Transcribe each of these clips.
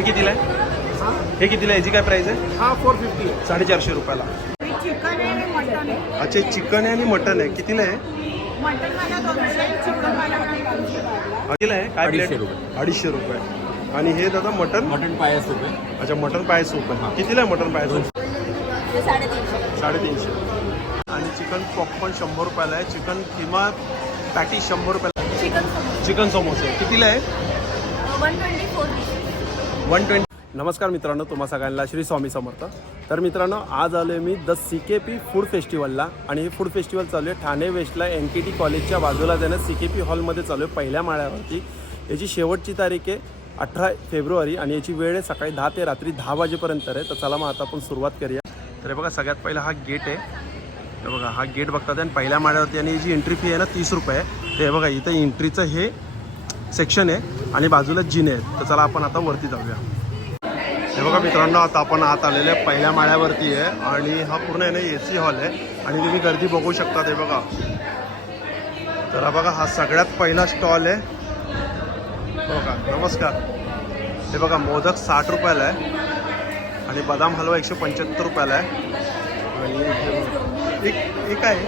हे कितीला आहे? हे कितीला आहे? याची काय प्राइस आहे? हा फोर फिफ्टी आहे साडेचारशे रुपयाला. चिकन आहे आणि मटन आहे. अच्छा चिकन आहे आणि मटन आहे. कितीला आहे? मटन वाला दोनशे चिकन वाला दोनशे कितीला आहे? काय अडीचशे प्लेट रुपये. अडीचशे रुपये. आणि हे दादा मटन? मटन पायस रुपये अच्छा मटन पाय सूप आहे कितीला आहे मटन पाय सूप साडेतीनशे. साडेतीनशे. आणि चिकन पॉपकॉर्न शंभर रुपयाला आहे. चिकन किमा पॅटी शंभर रुपयाला चिकन चिकन समोसे. कितीला आहे? One twenty four one twenty नमस्कार मित्रांनो तुम्हा सगळ्यांना श्री स्वामी समर्थ. तर मित्रांनो आज आलो आहे मी the C K P food फेस्टिवलला आणि हे फूड फेस्टिवल चालू आहे ठाणे वेस्टला एन के टी कॉलेजच्या बाजूला जाणं सी के पी हॉलमध्ये चालू आहे पहिल्या माळ्यावरती. याची शेवटची तारीख आहे अठरा फेब्रुवारी आणि याची वेळ आहे सकाळी दहा ते रात्री दहा वाजेपर्यंत आहे. तर चला मग आता आपण सुरुवात करूया. तर हे बघा सगळ्यात पहिला हा गेट आहे. हे बघा हा गेट बघतात आणि पहिल्या माळ्यावरती आणि याची एंट्री फी आहे ना तीस रुपये. आहे ते हे बघा इथं एंट्रीचं हे सेक्शन आहे आणि बाजूला जिने आहेत तर चला आपण आता वरती जाऊया. हे बघा मित्रांनो आता आपण आत आलेले आहे. पहिल्या माळ्यावरती आहे आणि हा पूर्ण आहे ना ए सी हॉल आहे. आणि तुम्ही गर्दी बघू शकता ते बघा. तर हा बघा हा सगळ्यात पहिला स्टॉल आहे. बघा नमस्कार. हे बघा मोदक साठ रुपयाला आहे. आणि बदाम हलवा एकशे पंच्याहत्तर रुपयाला आहे. आणि हे. एक एक आहे.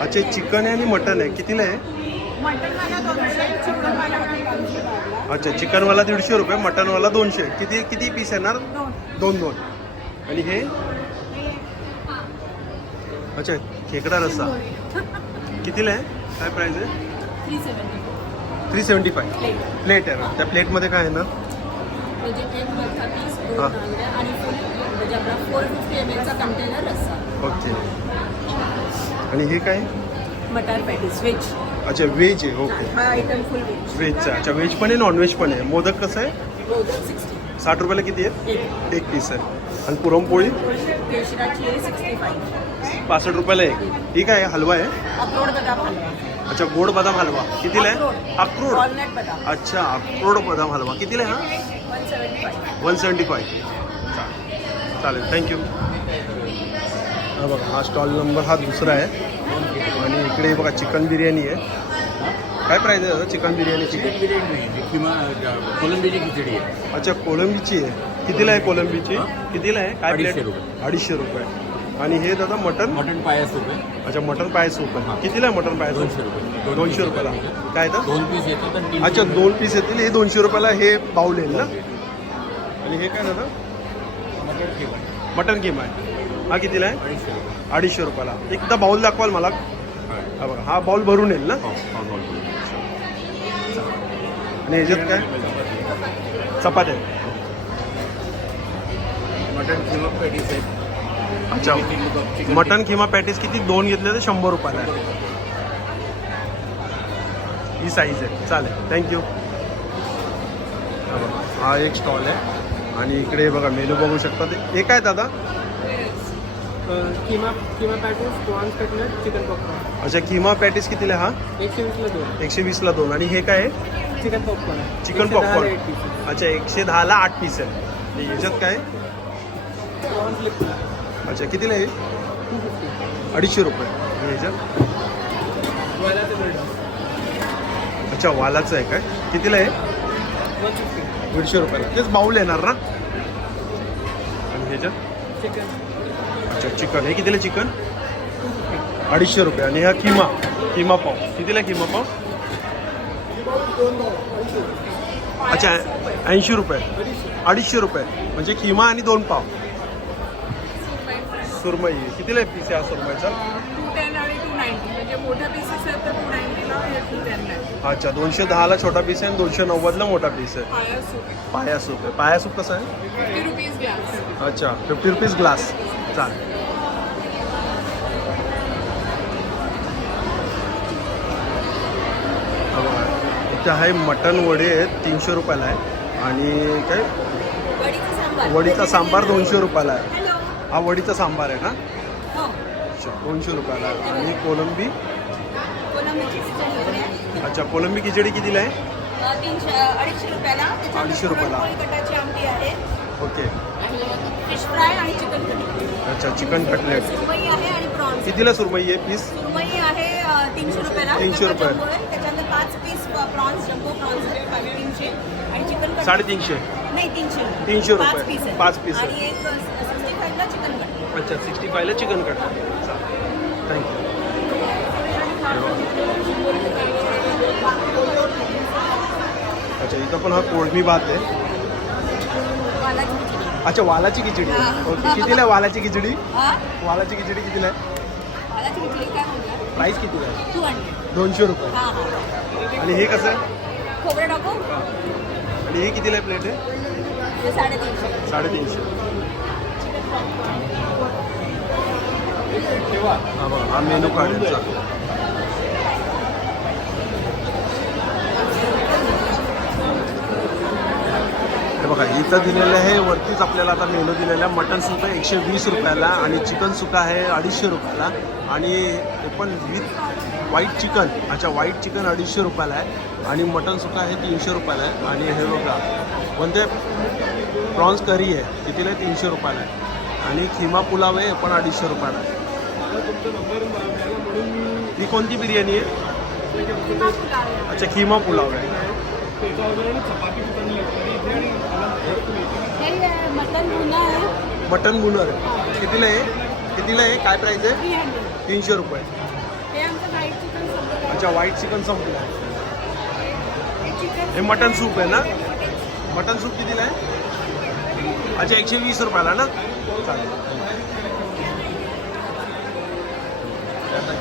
अच्छा चिकन आहे आणि मटन आहे. कितीला आहे अच्छा चिकनवाला दीडशे रुपये मटनवाला दोनशे. किती किती पीस येणार? दोन. दोन आणि हे? अच्छा खेकडा रस्सा. कितीला आहे? काय प्राईस आहे? थ्री सेवन्टी फाय प्लेट आहे ना. त्या प्लेटमध्ये काय आहे ना? म्हणजे हा. म्हणजे ओके. आणि हे काय? मटार पॅटीस व्हेज अच्छा व्हेज आहे ओके हा आयटम फुल व्हेज व्हेजचं अच्छा व्हेज पण आहे नॉनव्हेज पण आहे. मोदक कसं आहे? मोदक सिक्स्टी साठ रुपयाला किती आहे एक. एक पीस आहे. आणि पुरणपोळी? केशराची आहे सिक्स्टी फाईव्ह पासष्ट रुपयाला एक. ठीक आहे हलवा आहे. अक्रोड बदाम हलवा. अच्छा गोड बदाम हलवा. कितीला आहे? अक्रोड. बदाम. अच्छा अक्रोड बदाम हलवा. कितीला आहे हा? One seventy five one seventy five चालेल थँक्यू हा बघा हा स्टॉल नंबर हा दुसरा आहे. आणि इकडे बघा चिकन बिर्याणी आहे. काय प्राईस आहे दादा चिकन बिर्याणीची चिकन बिर्याणी नाही किंवा कोलंबीची खिचडी आहे. अच्छा कोलंबीची आहे. कितीला आहे कोलंबीची? कितीला आहे? काय अडीचशे प्लेट रुपये. अडीचशे रुपये. आणि हे दादा मटन मटन पायस रुपये. अच्छा मटन पाय सूप आहे कितीला आहे मटन पाय दोनशे रुपये. दोनशे रुपयाला. काय तर? दोन पीस येतात आणि तीन अच्छा दोन पीस येतील. हे दोनशे रुपयाला हे बाऊल येईल ना? आणि हे काय दादा? मटन किंवा. मटन किमा आहे हा कितीला आहे? अडीचशे रुपये. अडीचशे रुपयाला. एकदा बाउल दाखवाल मला. हा. हा बघा हा बाउल भरून येईल ना? हो. आणि ह्याच्यात काय? चपात्या. मटन किंवा पॅटीस आहे अच्छा. मटन किमा पॅटीस किती? दोन घेतले तर शंभर रुपयाला आहे. ही साईज आहे. चालेल. थँक्यू हा हा एक स्टॉल आहे. आणि इकडे बघा मेनू बघू शकता ते. हे काय दादा? Keema keema patties prawns cutlet chicken popcorn अच्छा किमा पॅटीस कितीला हा? एकशे वीसला दोन. एकशे वीसला दोन. आणि हे काय आहे? चिकन पॉपकॉर्न चिकन पॉपकॉर्न अच्छा एकशे दहाला आठ पीस आहे. आणि ह्याच्यात काय? आहे? प्रॉन्स लिप अच्छा कितीला आहे? टू फिफ्टी अडीचशे रुपये. आणि ह्याच्यात वालाचे ब्रेड अच्छा वालाचं आहे काय? कितीला आहे? वन फिफ्टी दीडशे रुपयाला. तेच बाऊल येणार ना? आणि ह्याच्यात चिकन अच्छा चिकन. हे कितीला चिकन? अडीचशे रुपये. आणि हा किमा किमा पाव. कितीला किमा पाव? अच्छा ऐंशी रुपये. अडीचशे रुपये. म्हणजे किमा आणि दोन पाव. सुरमई. कितीला पीस आहे हा सुरमईचा? म्हणजे अच्छा दोनशे दहाला छोटा पीस आहे आणि दोनशे नव्वदला मोठा पीस आहे. पाया सूप. आहे. पाया सूप कसं आहे? अच्छा फिफ्टी रुपीज ग्लास चालेल. इथे आहे मटन वडे आहेत तीनशे रुपयाला आहे. आणि काय? वडीचा सांबार. दोनशे रुपयाला आहे. हा वडीचा सांबार आहे ना? हो. अच्छा दोनशे रुपयाला आहे. आणि कोलंबी? अच्छा कोलंबी खिचडी कितीला आहे? अडीचशे रुपयाला. ओके. फिश फ्राय आणि चिकन करी अच्छा चिकन कटलेट. कितीला सुरमई आहे पीस सुरमई आहे तीनशे रुपयाला. 300 रुपये. जम्बो आहे त्याच्यानंतर पाच पीस प्रॉन्स जम्बो प्रॉन्स आहे साडेतीनशे. आणि चिकन साडेतीनशे. नाही तीनशे. 300 पाच रुपये. पीस आहे. पाच piece आहे. आणि एक सिक्स्टी फाईव्हला चिकन करी अच्छा सिक्स्टी फायला चिकन कटलेट थँक्यू अच्छा इथं पण हा कोळमी भात आहे. वालाची खिचडी. अच्छा वालाची खिचडी. ओके कितीला आहे वालाची खिचडी? हा? वालाची खिचडी कितीला आहे? काय प्राईस कितीला आहे? टू हंड्रेड दोनशे रुपये. हां हां. आणि हे कसं? आहे खोबरं टाकू? आणि हे कितीला आहे प्लेट आहे साडेतीनशे. साडेतीनशे. हा बघा हा मेनू कार्ड बघा इथं दिलेलं आहे वरतीच आपल्याला आता मेनू दिलेला आहे. मटन आहे एकशे वीस रुपयाला आणि चिकन सुका आहे अडीचशे रुपयाला. आणि हे पण विथ व्हाईट चिकन अच्छा व्हाईट चिकन अडीचशे रुपयाला आहे. आणि मटन सुका आहे तीनशे रुपयाला आहे. आणि हे बघा कोणते? प्रॉन्स करी आहे. कितीला आहे? तीनशे रुपयाला आहे. आणि खिमा पुलाव आहे पण अडीचशे रुपयाला आहे. ही कोणती बिर्याणी आहे? अच्छा खिमा पुलाव आहे. मटन आहे. कितीला आहे? कितीला आहे? काय प्राईस आहे? तीनशे रुपये. हे अच्छा व्हाईट चिकन संपलं. हे मटन सूप आहे ना? मटन सूप कितीला आहे? अच्छा एकशे वीस रुपयाला ना? चालेल.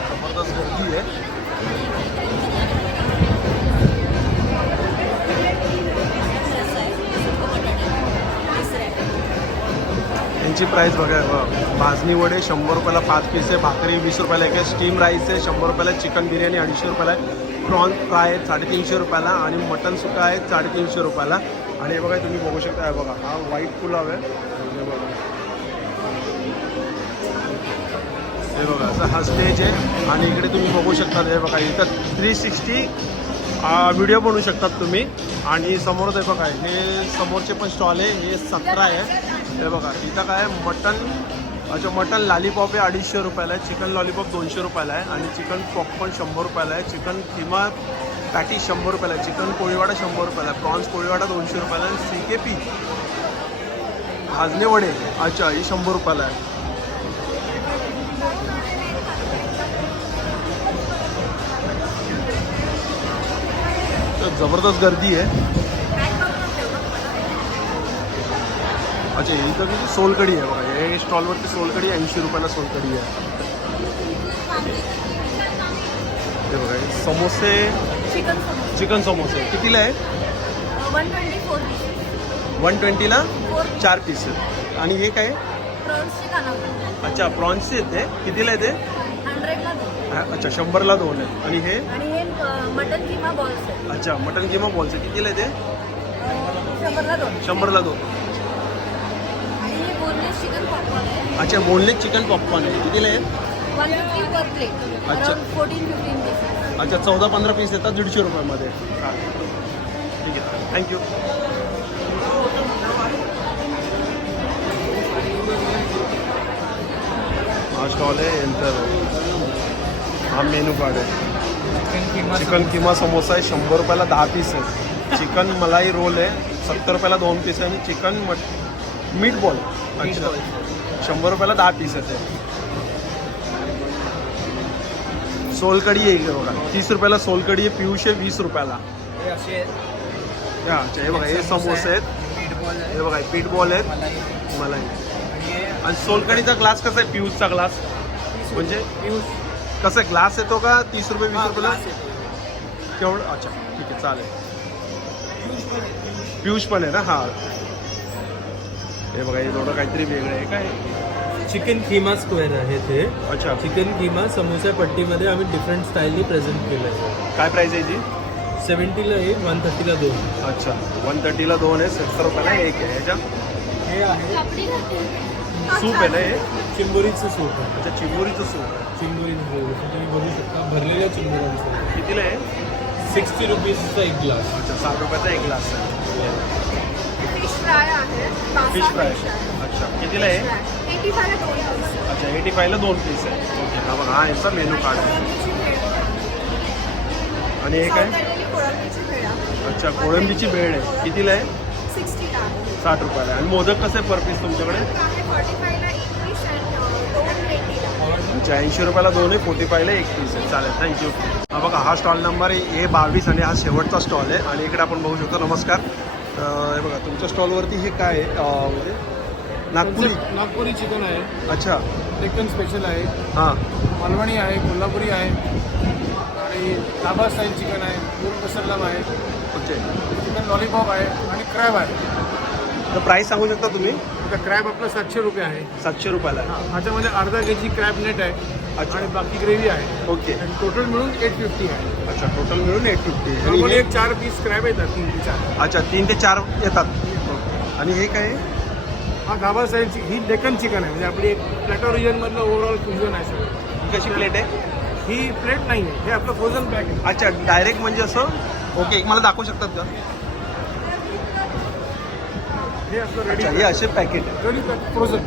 जबरदस्त गर्दी आहे. यांची प्राईस बघा बघा. भाजणी वडे शंभर रुपयाला पाच पीस आहे भाकरी वीस रुपयाला एक आहे स्टीम राईस आहे शंभर रुपयाला चिकन बिर्याणी अडीचशे रुपयाला आहे प्रॉन फ्राय आहे साडेतीनशे रुपयाला आणि मटन सुका आहे साडेतीनशे रुपयाला. आणि हे बघा तुम्ही बघू शकता हे बघा हा व्हाईट पुलाव आहे. हे बघा. हे बघा असं हा स्टेज आहे. आणि इकडे तुम्ही बघू शकता हे बघा इथं थ्री सिक्स्टी व्हिडिओ बनवू शकतात तुम्ही. आणि समोरच आहे बघा हे समोरचे पण स्टॉल आहे हे सतरा आहे. हे बघा इथं काय आहे, मटन अच्छा मटन लॉलीपॉप आहे अडीचशे रुपयाला आहे. चिकन लॉलीपॉप दोनशे रुपयाला आहे. आणि चिकन पॉपकॉर्न शंभर रुपयाला आहे. चिकन किमा पॅटीस शंभर रुपयाला आहे. चिकन कोळीवाडा शंभर रुपयाला आहे. प्रॉन्स कोळीवाडा दोनशे रुपयाला आहे. सी के पी भाजणे वडे अच्छा ही शंभर रुपयाला आहे. तर जबरदस्त गर्दी आहे. अच्छा इथं किती सोलकडी आहे बघा. हे स्टॉलवरती सोलकडी ऐंशी रुपयाला सोलकडी आहे. हे बघा हे समोसे चिकन चिकन समोसे. कितीला आहे? One twenty four piece one ट्वेंटीला? चार पीस आणि हे काय? प्रॉन्सचे अच्छा प्रॉन्सचे आहेत ते. कितीला आहे ते? हंड्रेडला दोन. हा, अच्छा शंभरला दोन आहे आणि हे? आणि हे मटन किमा बॉल्स आहे अच्छा मटन किंवा बॉलचे कितीला आहे ते? शंभरला दोन. शंभरला दोन. चिकन पॉपकॉर्न आहे. अच्छा बोनलेस चिकन पॉपकॉर्न आहे. कितीला आहे? वन फिफ्टी पर प्लेट अच्छा. अराउंड फोर्टीन फिफ्टीन पीसेस अच्छा चौदा पंधरा पीस येतात दीडशे रुपयामध्ये. चालेल. ठीक आहे. थँक्यू हा स्टॉल आहे यांचा. हा मेनू कार्ड आहे. चिकन किमा समोसा आहे शंभर रुपयाला दहा पीस आहे. चिकन मलाई रोल आहे सत्तर रुपयाला दोन पीस आहे आणि चिकन मट मीट बॉल अच्छा शंभर रुपयाला दहा पीस आहे ते सोलकडी इकडे बघा. तीस रुपयाला सोलकडी आहे पियुष आहे वीस रुपयाला. अच्छा हे बघा हे समोसे आहेत. हे बघा पीठ बॉल आहेत. मलाई. मलाई आणि सोलकडीचा ग्लास कसा आहे? पियूजचा ग्लास. म्हणजे पियूष कसं आहे ग्लास येतो का? तीस रुपये वीस रुपयाला? येतो. केवढं? अच्छा ठीक आहे चालेल. पियुष पण आहे ना? हा. हे बघा हे थोडं काहीतरी वेगळं आहे. काय? चिकन खिमा स्क्वेअर आहे ते. अच्छा. चिकन खिमा समोसा पट्टीमध्ये आम्ही डिफरंट स्टाईलनी प्रेझेंट केलं आहे काय प्राईस आहे याची सेवन्टीला एक वन थर्टीला दोन. अच्छा. वन थर्टीला दोन आहे सत्तर रुपयाला एक आहे. ह्याच्या हे आहे. सूप आहे ना हे? चिंबोरीचं सूप आहे. अच्छा चिंबोरीचं सूप आहे चिंबोरी तुम्ही बघू शकता. भरलेल्या चिंबोऱ्यांचं. कितीला आहे? सिक्स्टी रुपीजचा एक ग्लास अच्छा साठ रुपयाचा एक ग्लास आहे. फ्राय आहे फिश फ्राय आहे. अच्छा कितीला आहे एटी फायला दोन piece. अच्छा एटी फायला दोन पीस आहे ओके हा बघा हा यांचा मेनू कार्ड आहे कोळंबीची भेळ. आणि हे South काय Indian कोळंबीची भेळ आहे. अच्छा कोळंबीची भेळ आहे कितीला आहे 60 ला आहे. साठ रुपयाला आहे. आणि मोदक कसे पर पीस तुमच्याकडे आहे 45 ला एक piece and, अं, दोन 80 ला. अच्छा ऐंशी रुपयाला दोन आहे फोर्टी फायला एक पीस आहे चालेल थँक्यू हा बघा हा स्टॉल नंबर ए बावीस आणि हा शेवटचा स्टॉल आहे आणि इकडे आपण बघू शकतो नमस्कार हे बघा तुमच्या स्टॉलवरती हे काय आहे? म्हणजे नागपुरी. नागपुरी चिकन आहे. अच्छा. डेक्कन स्पेशल आहे. हां. मालवणी आहे कोल्हापुरी आहे. आणि ताबा स्टाईल चिकन आहे. मूर मसल्लम आहे. ओके. चिकन लॉलीपॉप आहे आणि क्रॅब आहे. तर प्राईस सांगू शकता तुम्ही? आता क्रॅब आपलं सातशे रुपये आहे. सातशे रुपयाला आहे. ह्याच्यामध्ये अर्धा के जी क्रॅब नेट आहे अच्छा. आणि बाकी ग्रेव्ही आहे. ओके. आणि टोटल मिळून एट फिफ्टी आहे. अच्छा टोटल मिळून एट फिफ्टी नॉर्मली एक चार पीस क्रॅब येतात तीन ते चार. अच्छा तीन ते चार येतात. आणि हे काय आहे? हा गाभा स्टाईलची ही डेक्कन चिकन आहे. म्हणजे आपली एक प्लॅटो रिजनमधलं ओव्हरऑल फ्युजन आहे सगळं. ही कशी प्लेट आहे? ही प्लेट नाही आहे हे आपलं फ्रोझन पॅक आहे. अच्छा डायरेक्ट म्हणजे असं? ओके एक मला दाखवू शकतात का? हे आपलं अच्छा हे असे पॅकेट आहे फ्रोझन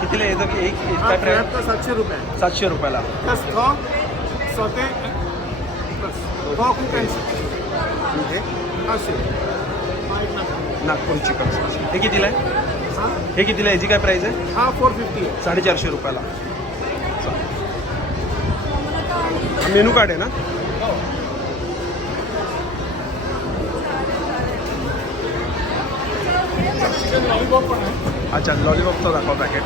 कितीला येतं की एक हा सातशे रुपये. आहे सातशे रुपयाला. Plus thaw saute plus thaw cook and हे असे. नागपूर. चिकन हे कितीला आहे? हा? हे कितीला आहे? याची काय प्राईस आहे? हा फोर फिफ्टी आहे. साडेचारशे रुपयाला. मेनू कार्ड आहे ना? अच्छा लॉलीपॉपचा दाखवा पॅकेट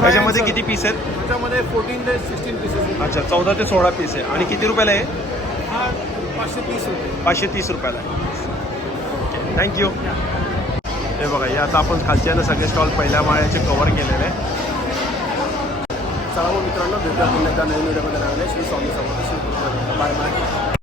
त्याच्यामध्ये किती पीस आहेत? त्याच्यामध्ये फोर्टीन ते सिक्स्टीन पीसेस अच्छा चौदा ते सोळा पीस आहे. आणि किती रुपयाला आहे? हा पाचशे तीस रुपये. पाचशे तीस रुपयाला आहे. थँक्यू हे बघा हे आता आपण खालच्यानं सगळे स्टॉल पहिल्या माळ्याचे कव्हर केलेले. आहे चला मग मित्रांनो भेटूया पुन्हा एकदा नवीन व्हिडिओमध्ये लागले श्री स्वामी समर्थ. Shri bye bye